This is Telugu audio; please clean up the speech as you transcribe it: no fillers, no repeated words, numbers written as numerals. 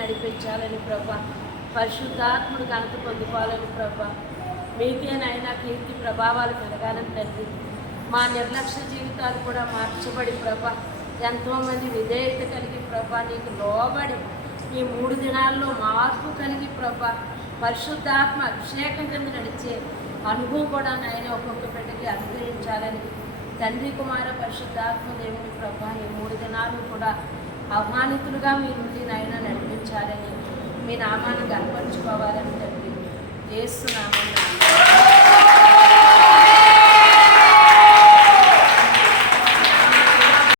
నడిపించాలని ప్రభా, పరిశుద్ధాత్ముడు ఘనత పొందుకోవాలని ప్రభా, మీకేనైనా కీర్తి ప్రభావాలు పెరగాలని తండ్రి. మా నిర్లక్ష్య జీవితాలు కూడా మార్చబడి ప్రభా, ఎంతోమంది విధేయత కలిగి ప్రభా, నీకు లోబడి ఈ 3 దినాల్లో మార్పు కలిగి ప్రభా, పరిశుద్ధాత్మ అభిషేకం కింద నడిచే అనుభవం కూడా నాయన ఒక్కొక్క బిడ్డకి అనుగ్రహించాలని తండ్రి కుమార పరిశుద్ధాత్మ దేవుని ప్రభా, ఈ 3 దినాలు కూడా ఆహ్వానితులుగా మీ నుండి నాయన నడిపించాలని, మీ నామాన్ని గర్పరుచుకోవాలని తండ్రి యేసు నామమున